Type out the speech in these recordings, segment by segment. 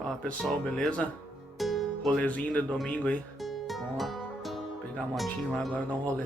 Fala pessoal, beleza? Rolezinho de domingo aí. Vamos lá. Pegar a motinho lá agora, dar um rolê.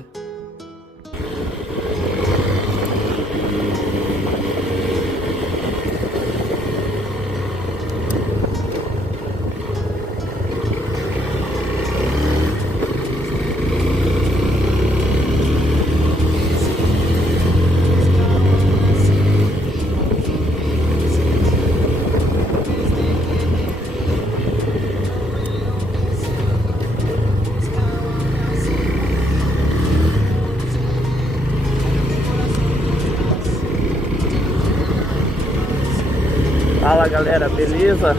Fala galera, beleza?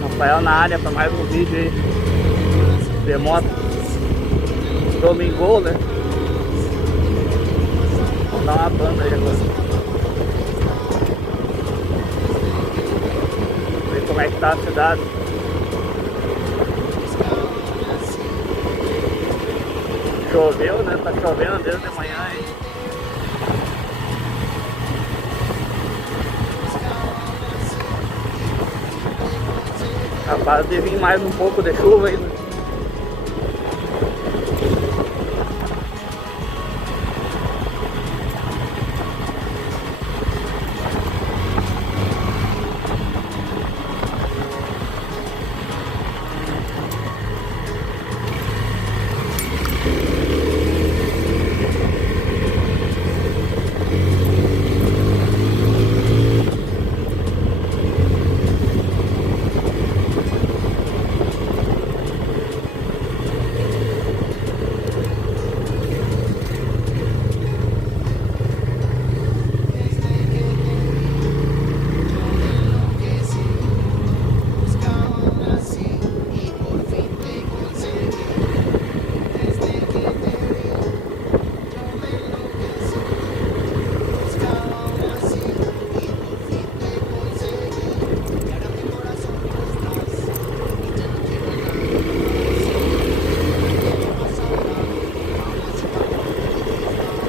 Rafael na área para mais um vídeo aí de moto. Domingo, né? Vamos dar uma banda aí agora. Ver como é que tá a cidade. Choveu, né? Tá chovendo desde de manhã aí. Capaz de vir mais um pouco de chuva ainda.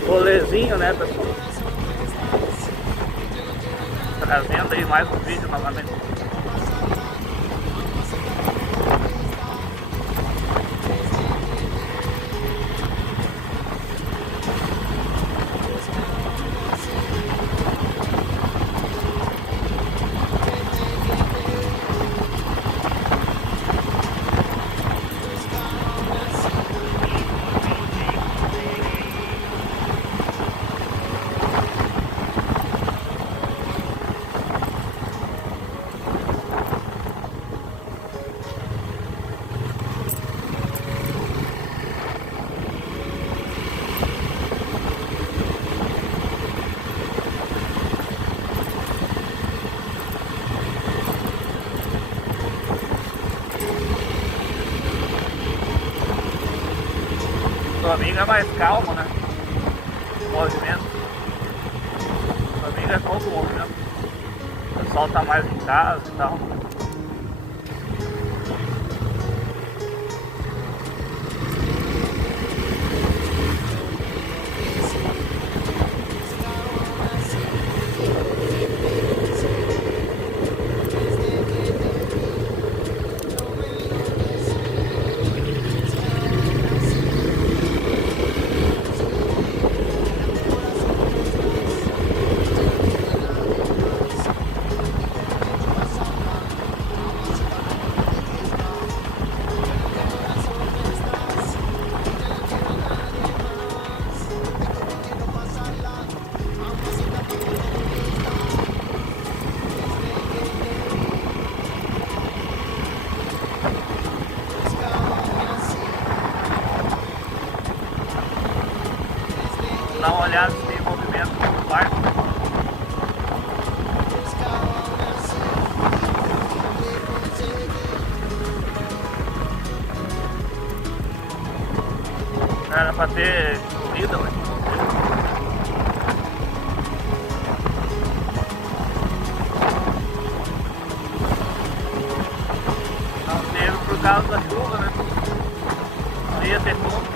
Rolezinho, né, pessoal? Trazendo aí mais um vídeo novamente. Domingo é mais calmo, né? O movimento. Domingo é pouco movimento. O pessoal tá mais em casa e tal. Dá uma olhada se tem movimento no barco. Era pra ter corrida, mas não teve por causa da chuva, né? Não ia ter como.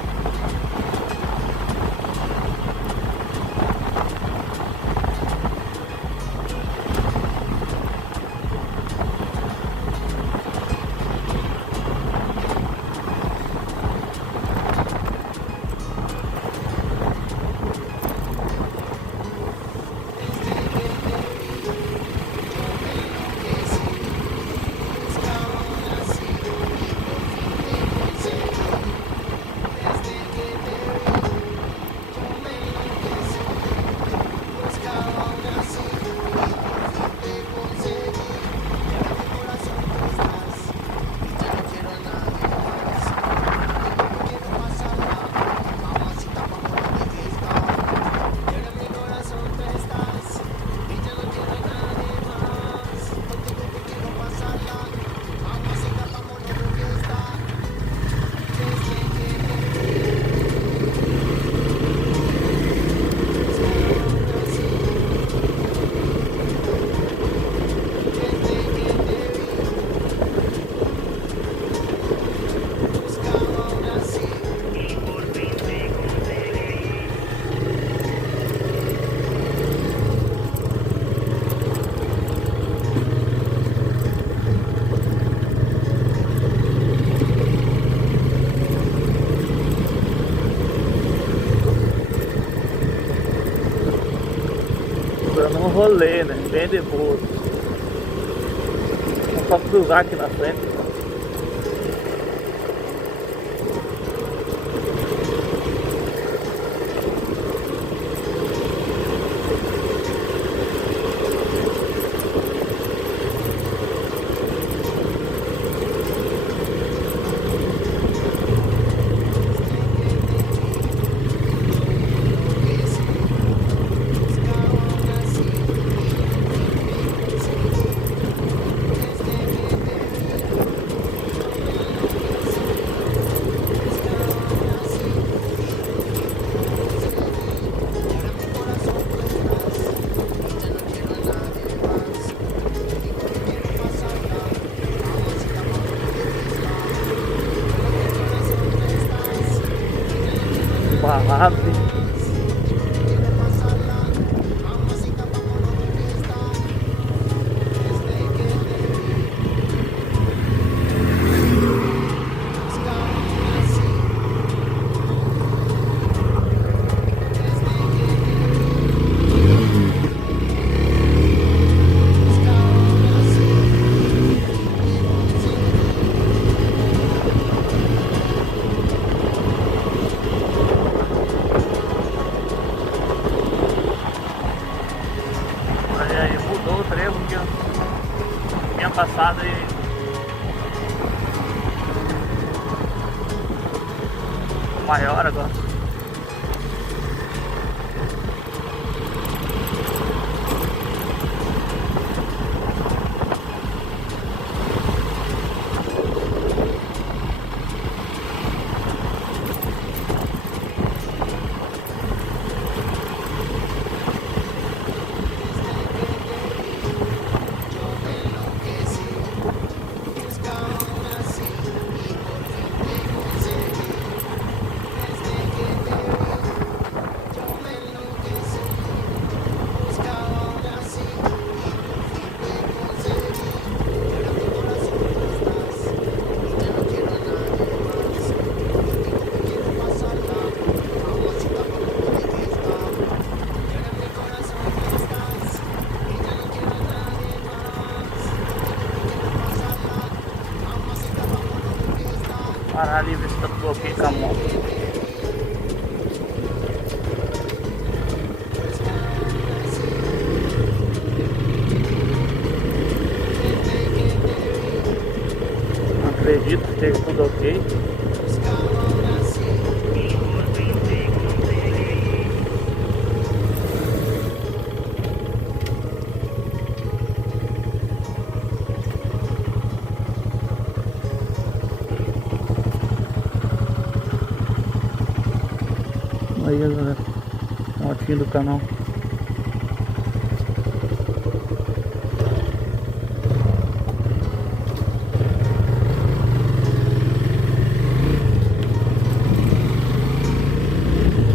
rolê, né? Bem de boa. Vamos só cruzar aqui na frente. Barrado. Olha aí, mudou o trevo que eu tinha passado e maior agora. Parar ali, ver se tá bloqueio com a moto. Não acredito que esteja tudo ok. Aí galera, motinho do canal.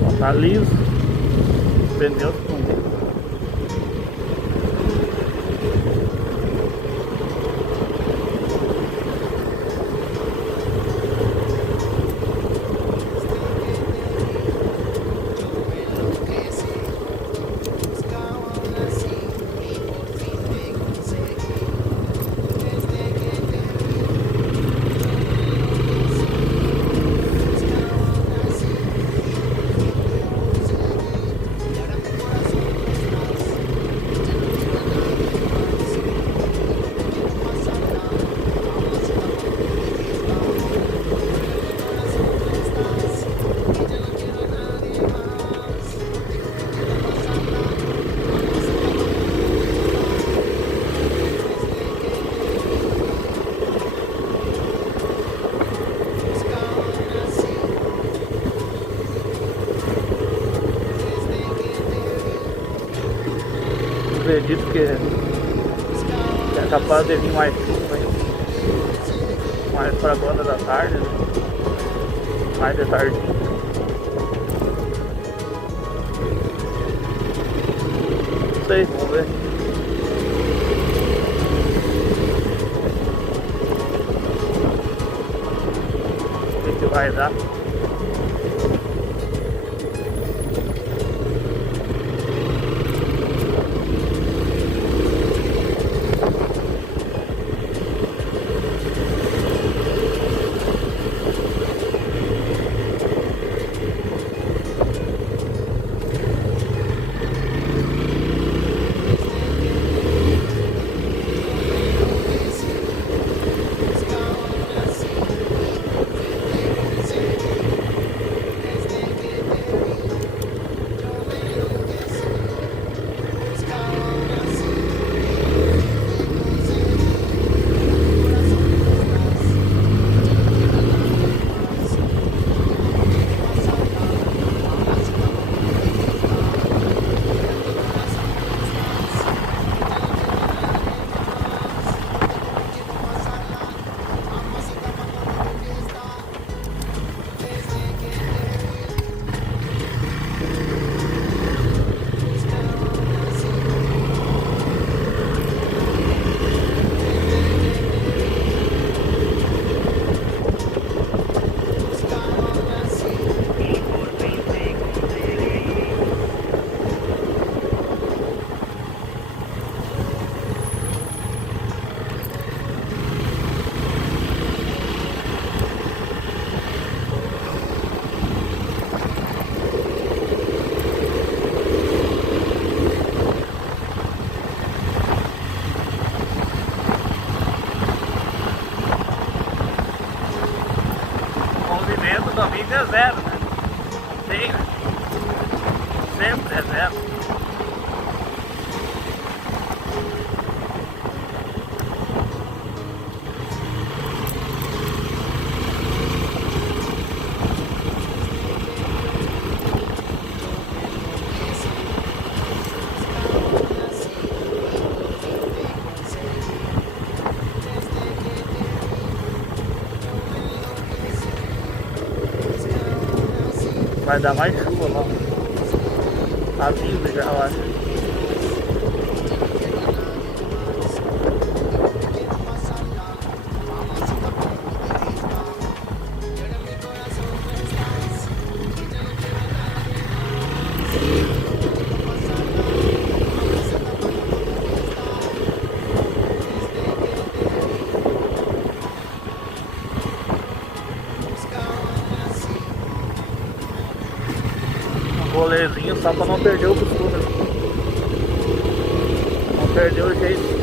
Ó, tá liso, pneus com acredito que é capaz de vir mais chuva aí, mais para agora da tarde, né? Mais de tarde. Não sei, vamos ver. O que vai dar. Evento domingo é zero, né? Não tem, né? Sempre é zero. Vai dar mais chuva lá. Tá vindo já, eu acho. Rolezinho só pra não perder o costume. Não perder o jeito.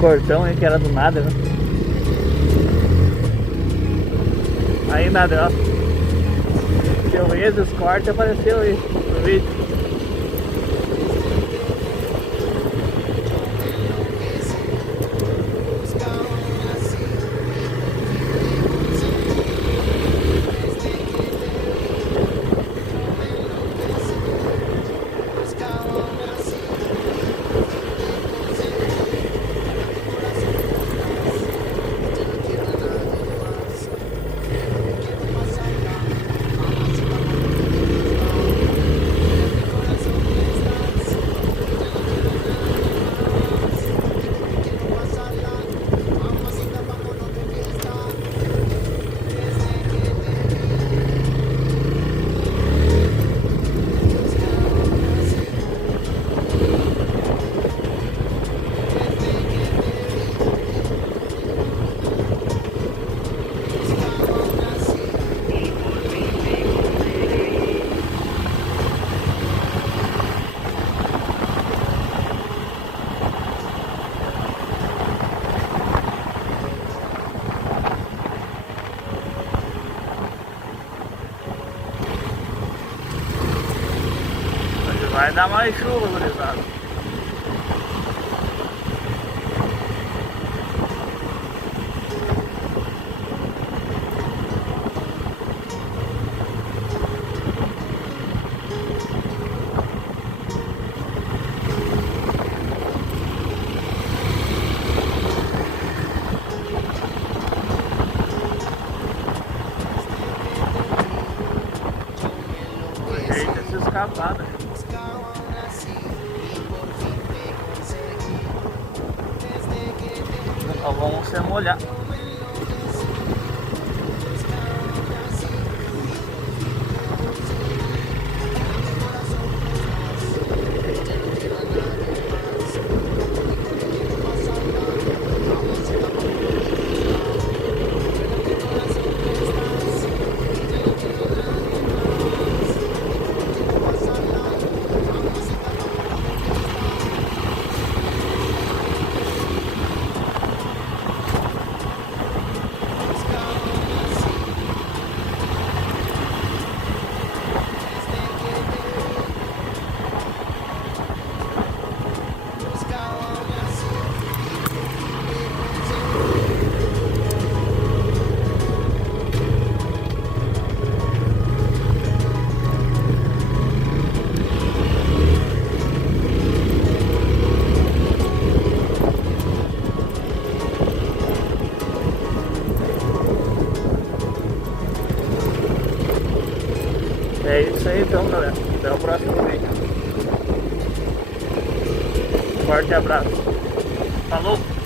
Cortão aí que era do nada, né? Aí nada, ó. Deu esse, os cortes apareceu aí no vídeo. Vai dar mais chuva, gurizada. Eita, essa escapada. Nós vamos se molhar. É isso aí então, galera. Até o próximo vídeo. Forte abraço. Falou!